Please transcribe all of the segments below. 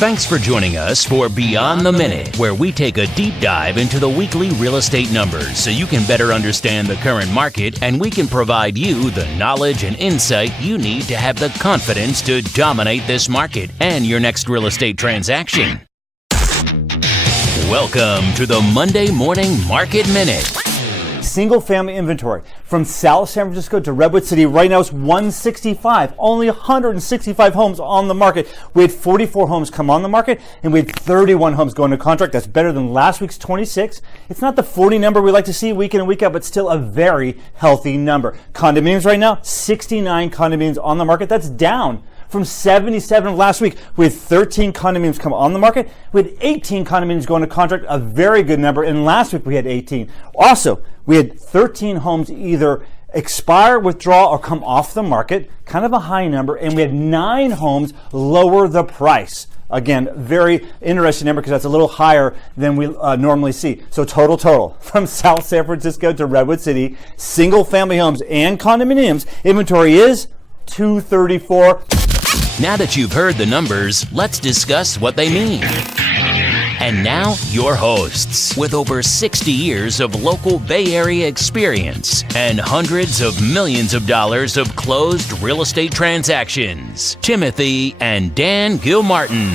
Thanks for joining us for Beyond the Minute, where we take a deep dive into the weekly real estate numbers so you can better understand the current market and we can provide you the knowledge and insight you need to have the confidence to dominate this market and your next real estate transaction. Welcome to the Monday Morning Market Minute. Single family inventory from South San Francisco to Redwood City right now is 165. Only 165 homes on the market. We had 44 homes come on the market and we had 31 homes go into contract. That's better than last week's 26. It's not the 40 number we like to see week in and week out, but still a very healthy number. Condominiums right now, 69 condominiums on the market. That's down from 77 last week. We had 13 condominiums come on the market. We had 18 condominiums go into contract, a very good number. And last week we had 18. Also, we had 13 homes either expire, withdraw, or come off the market, kind of a high number. And we had 9 homes lower the price. Again, very interesting number because that's a little higher than we normally see. So total, from South San Francisco to Redwood City, single family homes and condominiums, inventory is 234. Now that you've heard the numbers, let's discuss what they mean. And now, your hosts, with over 60 years of local Bay Area experience and hundreds of millions of dollars of closed real estate transactions, Timothy and Dan Gilmartin.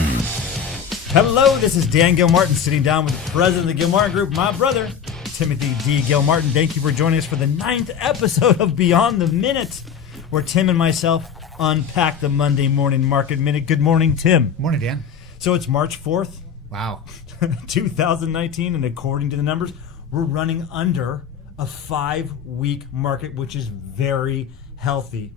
Hello, this is Dan Gilmartin, sitting down with the president of the Gilmartin Group, my brother, Timothy D. Gilmartin. Thank you for joining us for the 9th episode of Beyond the Minute, where Tim and myself unpack the Monday Morning Market Minute. Good morning, Tim. Morning, Dan. So it's March 4th. Wow. 2019, and according to the numbers, we're running under a 5-week market, which is very healthy.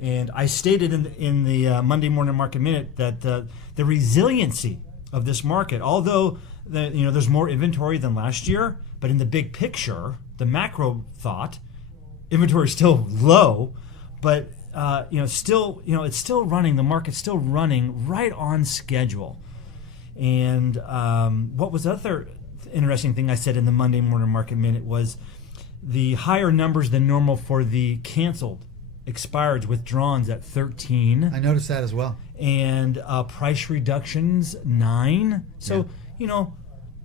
And I stated in the Monday Morning Market Minute that the resiliency of this market, although there's more inventory than last year, but in the big picture, the macro thought, inventory is still low, but it's still running. The market's still running right on schedule. And what was the other interesting thing I said in the Monday Morning Market Minute was the higher numbers than normal for the canceled, expired, withdrawns at 13. I noticed that as well. And price reductions 9. So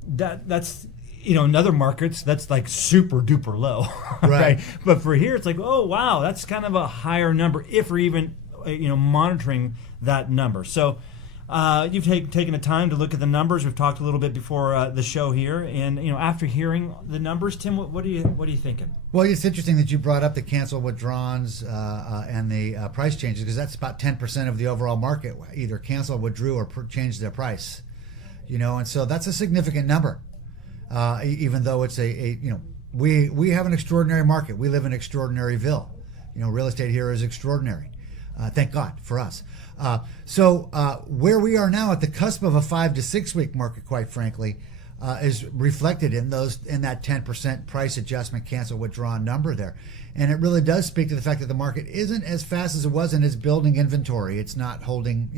that's in other markets that's like super duper low, right? But for here, it's like, oh wow, that's kind of a higher number if we're even monitoring that number. So you've taken the time to look at the numbers. We've talked a little bit before the show here, and after hearing the numbers, Tim, what are you thinking? Well, it's interesting that you brought up the cancel withdrawns and the price changes, because that's about 10% of the overall market either canceled, withdrew, or changed their price. And so that's a significant number. Even though it's we have an extraordinary market. We live in extraordinaryville. Real estate here is extraordinary. Thank God for us. So where we are now at the cusp of a 5 to 6 week market, quite frankly, is reflected in that 10% price adjustment, cancel, withdrawn number there. And it really does speak to the fact that the market isn't as fast as it was and it's building inventory. It's not holding,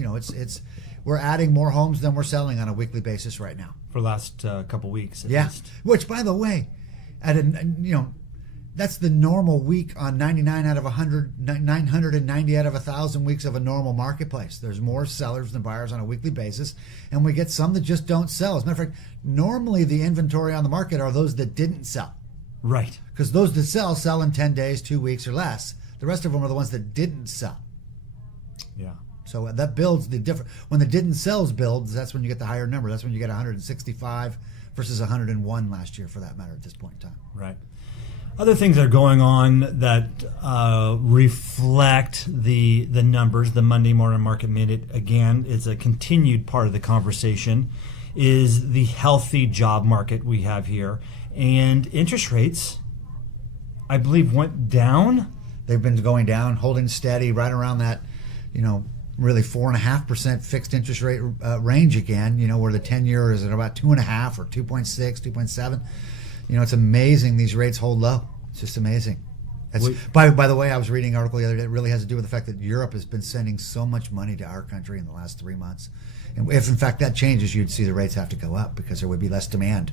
we're adding more homes than we're selling on a weekly basis right now. For the last couple weeks, at least. Which, by the way, that's the normal week on 99 out of 100, 990 out of 1,000 weeks of a normal marketplace. There's more sellers than buyers on a weekly basis, and we get some that just don't sell. As a matter of fact, normally the inventory on the market are those that didn't sell. Right. Because those that sell in 10 days, 2 weeks, or less. The rest of them are the ones that didn't sell. Yeah. So that builds the difference. When the didn't sells builds, that's when you get the higher number. That's when you get 165 versus 101 last year, for that matter, at this point in time. Right. Other things that are going on that reflect the numbers, the Monday Morning Market Minute, again, is a continued part of the conversation, is the healthy job market we have here. And interest rates, I believe, went down. They've been going down, holding steady right around that, really 4.5% fixed interest rate range again, where the 10-year is at about 2.5 or 2.6, 2.7. It's amazing these rates hold low. It's just amazing. By the way, I was reading an article the other day. It really has to do with the fact that Europe has been sending so much money to our country in the last 3 months. And if, in fact, that changes, you'd see the rates have to go up because there would be less demand,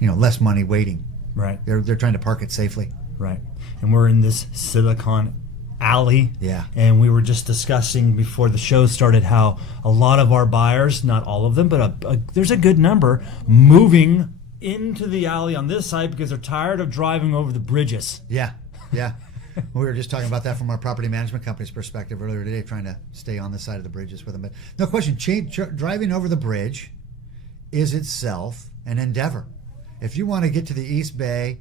less money waiting. Right. They're trying to park it safely. Right. And we're in this Silicon alley. Yeah. And we were just discussing before the show started how a lot of our buyers, not all of them, but there's a good number, moving into the alley on this side because they're tired of driving over the bridges. Yeah. We were just talking about that from our property management company's perspective earlier today, trying to stay on the side of the bridges with them. But no question, driving over the bridge is itself an endeavor. If you want to get to the East Bay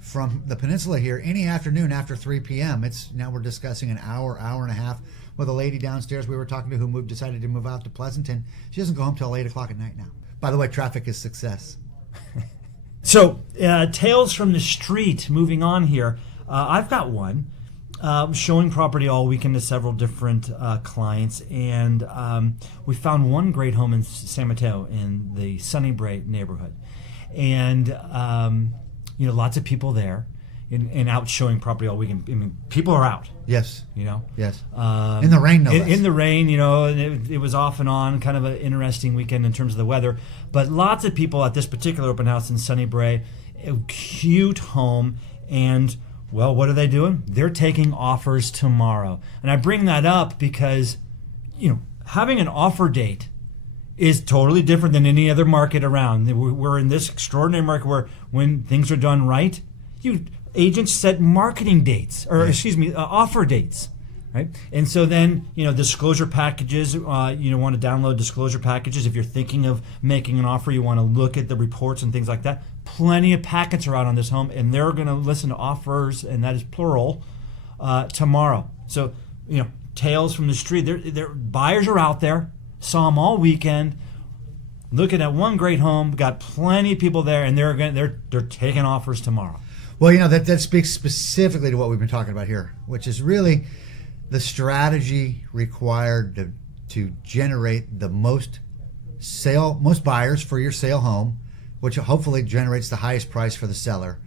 from the peninsula here any afternoon after 3 p.m., now we're discussing an hour and a half with a lady downstairs we were talking to who decided to move out to Pleasanton. She doesn't go home till 8 o'clock at night now. By the way, traffic is success. So, tales from the street, moving on here. I've got one. Showing property all weekend to several different clients, and we found one great home in San Mateo in the Sunnybray neighborhood. And, lots of people there and out showing property all weekend. I mean, people are out. Yes. Yes. In the rain, no less. In the rain, it was off and on, kind of an interesting weekend in terms of the weather. But lots of people at this particular open house in Sunnybray, a cute home, and, well, what are they doing? They're taking offers tomorrow. And I bring that up because, having an offer date is totally different than any other market around. We're in this extraordinary market where when things are done right, agents set marketing dates, offer dates, right? And so then, disclosure packages, you want to download disclosure packages. If you're thinking of making an offer, you want to look at the reports and things like that. Plenty of packets are out on this home, and they're going to listen to offers, and that is plural, tomorrow. So, tales from the street. Their buyers are out there. Saw them all weekend, looking at one great home. Got plenty of people there, and they're taking offers tomorrow. Well, that speaks specifically to what we've been talking about here, which is really the strategy required to generate the most buyers for your sale home, which hopefully generates the highest price for the seller,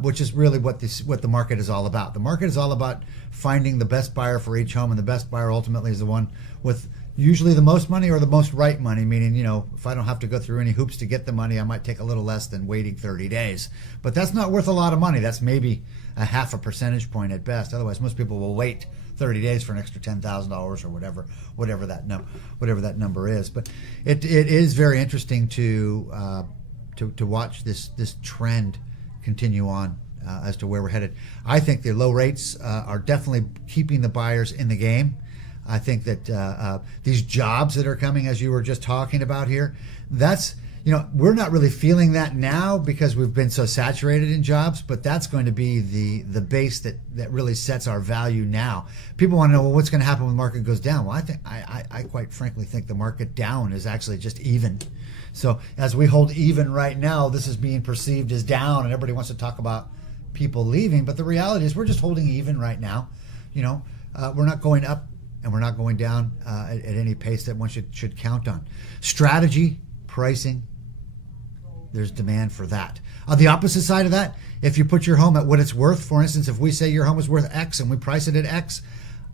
which is really what the market is all about. The market is all about finding the best buyer for each home, and the best buyer ultimately is the one with usually the most money or the most right money, meaning, if I don't have to go through any hoops to get the money, I might take a little less than waiting 30 days. But that's not worth a lot of money. That's maybe a half a percentage point at best. Otherwise, most people will wait 30 days for an extra $10,000 or whatever that number is. But it is very interesting to watch this trend continue on as to where we're headed. I think the low rates are definitely keeping the buyers in the game. I think that these jobs that are coming, as you were just talking about here, that's, we're not really feeling that now because we've been so saturated in jobs, but that's going to be the base that really sets our value now. People want to know, well, what's going to happen when the market goes down? Well, I quite frankly think the market down is actually just even. So as we hold even right now, this is being perceived as down, and everybody wants to talk about people leaving, but the reality is we're just holding even right now. We're not going up and we're not going down at any pace that one should count on. Strategy, pricing, there's demand for that. On the opposite side of that, if you put your home at what it's worth, for instance, if we say your home is worth X and we price it at X,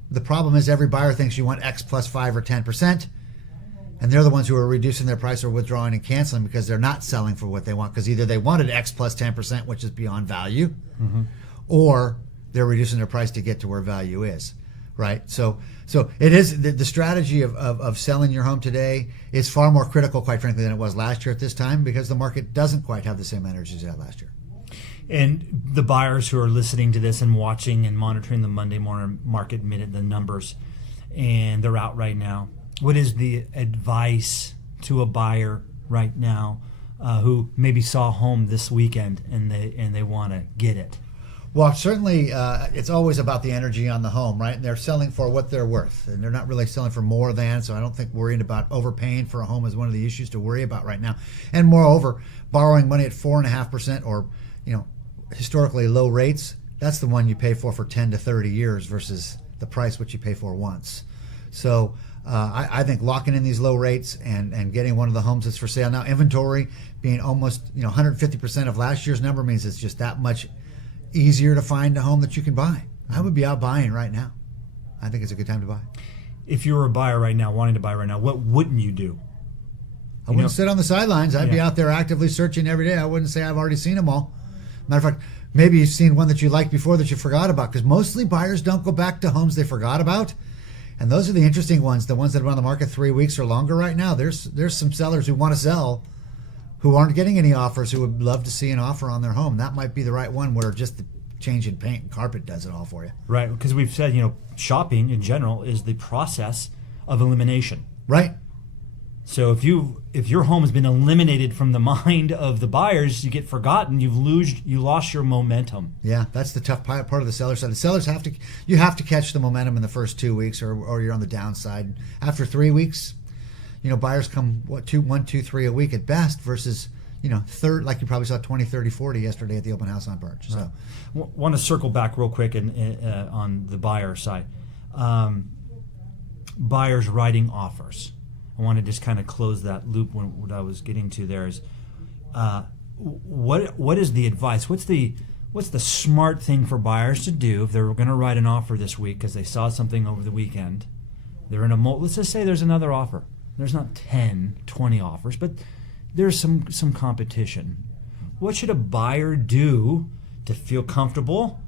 the problem is every buyer thinks you want X plus 5 or 10%, and they're the ones who are reducing their price or withdrawing and canceling because they're not selling for what they want, because either they wanted X plus 10%, which is beyond value, or they're reducing their price to get to where value is. Right, so it is the strategy of selling your home today is far more critical, quite frankly, than it was last year at this time, because the market doesn't quite have the same energy as it had last year. And the buyers who are listening to this and watching and monitoring the Monday morning market minute, the numbers, and they're out right now. What is the advice to a buyer right now who maybe saw a home this weekend and they want to get it? Well, certainly it's always about the energy on the home, right? And they're selling for what they're worth, and they're not really selling for more than, so I don't think worrying about overpaying for a home is one of the issues to worry about right now. And moreover, borrowing money at 4.5% or, historically low rates, that's the one you pay for 10 to 30 years versus the price which you pay for once. So I think locking in these low rates and getting one of the homes that's for sale. Now, inventory being almost 150% of last year's number means it's just that much easier to find a home that you can buy. I would be out buying right now. I think it's a good time to buy. If you were a buyer right now, wanting to buy right now, what wouldn't you do? I wouldn't sit on the sidelines. I'd be out there actively searching every day. I wouldn't say I've already seen them all. Matter of fact, Maybe you've seen one that you liked before that you forgot about, because mostly buyers don't go back to homes they forgot about. And those are the interesting ones, the ones that have been on the market 3 weeks or longer right now. There's some sellers who want to sell who aren't getting any offers, who would love to see an offer on their home. That might be the right one, where just the change in paint and carpet does it all for you. Right, because we've said, shopping in general is the process of elimination. Right. So if your home has been eliminated from the mind of the buyers, you get forgotten. You lost your momentum. Yeah, that's the tough part of the seller side. The sellers have to catch the momentum in the first 2 weeks, or you're on the downside. After 3 weeks, buyers come 1, 2, 3 a week at best, versus third, like you probably saw 20, 30, 40 yesterday at the open house on Birch. So, want to circle back real quick on the buyer side. Buyers writing offers. I want to just kind of close that loop. What I was getting to there is, what is the advice? What's the smart thing for buyers to do if they're going to write an offer this week because they saw something over the weekend? They're in a let's just say there's another offer. There's not 10, 20 offers, but there's some competition. What should a buyer do to feel comfortable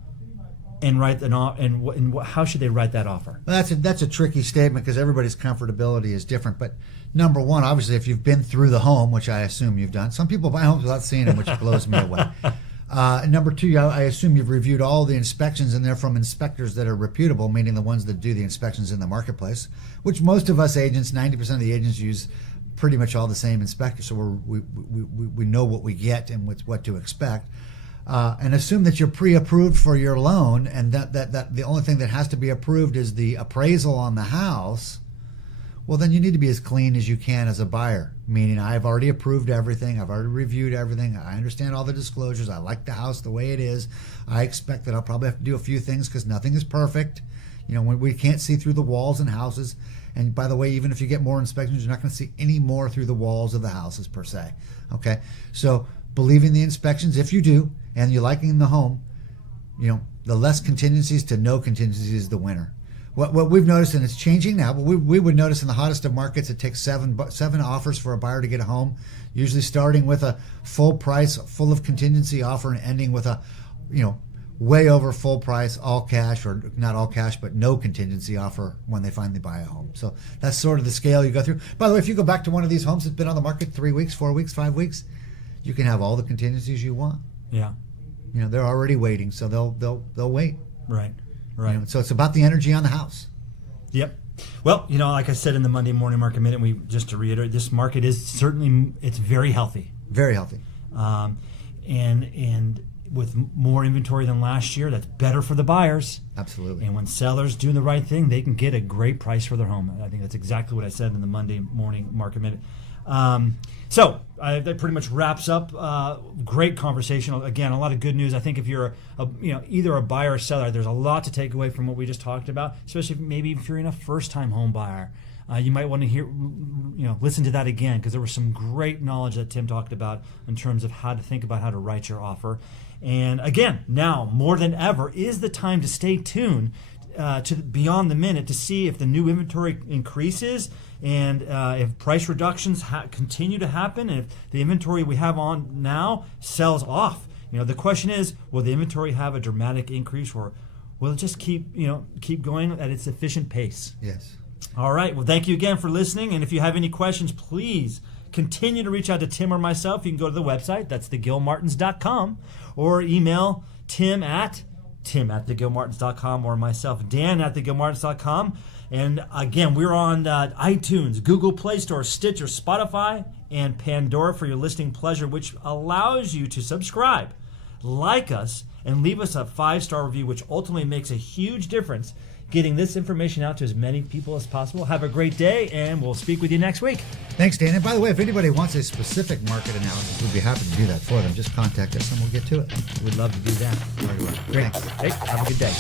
and write an offer? And how should they write that offer? Well, that's a tricky statement, because everybody's comfortability is different. But number one, obviously, if you've been through the home, which I assume you've done. Some people buy homes without seeing them, which blows me away. Number two, I assume you've reviewed all the inspections, and they're from inspectors that are reputable, meaning the ones that do the inspections in the marketplace, which most of us agents, 90% of the agents, use pretty much all the same inspectors. So we know what we get and what to expect. And assume that you're pre-approved for your loan, and that the only thing that has to be approved is the appraisal on the house. Well, then you need to be as clean as you can as a buyer, meaning I've already approved everything, I've already reviewed everything, I understand all the disclosures, I like the house the way it is, I expect that I'll probably have to do a few things because nothing is perfect. When we can't see through the walls in houses. And by the way, even if you get more inspections, you're not going to see any more through the walls of the houses per se. Okay, so believing the inspections, if you do, and you're liking the home, the less contingencies to no contingencies is the winner. What we've noticed, and it's changing now, but we would notice in the hottest of markets, it takes seven offers for a buyer to get a home, usually starting with a full price, full of contingency offer, and ending with a, way over full price, all cash, or not all cash, but no contingency offer when they finally buy a home. So that's sort of the scale you go through. By the way, if you go back to one of these homes that's been on the market 3 weeks, 4 weeks, 5 weeks, you can have all the contingencies you want. Yeah. They're already waiting, so they'll wait. Right. So it's about the energy on the house. Yep. Well, like I said in the Monday Morning Market Minute, just to reiterate, this market is certainly, it's very healthy. Very healthy. And with more inventory than last year, that's better for the buyers. Absolutely. And when sellers do the right thing, they can get a great price for their home. I think that's exactly what I said in the Monday Morning Market Minute. So that pretty much wraps up. Great conversation. Again, a lot of good news. I think if you're either a buyer or seller, there's a lot to take away from what we just talked about. Especially maybe if you're in a first-time home buyer, you might want to listen to that again, because there was some great knowledge that Tim talked about in terms of how to think about how to write your offer. And again, now more than ever is the time to stay tuned to Beyond the Minute to see if the new inventory increases, and if price reductions continue to happen, and if the inventory we have on now sells off. The question is, will the inventory have a dramatic increase, or will it just keep going at its efficient pace? Yes. All right. Well, thank you again for listening. And if you have any questions, please continue to reach out to Tim or myself. You can go to the website. That's thegilmartins.com, or email Tim at thegilmartins.com, or myself, Dan at thegilmartins.com. And again, we're on iTunes, Google Play Store, Stitcher, Spotify, and Pandora for your listening pleasure, which allows you to subscribe, like us, and leave us a 5-star review, which ultimately makes a huge difference getting this information out to as many people as possible. Have a great day, and we'll speak with you next week. Thanks, Dan. And by the way, if anybody wants a specific market analysis, we'd be happy to do that for them. Just contact us and we'll get to it. We'd love to do that. Great. Hey, have a good day.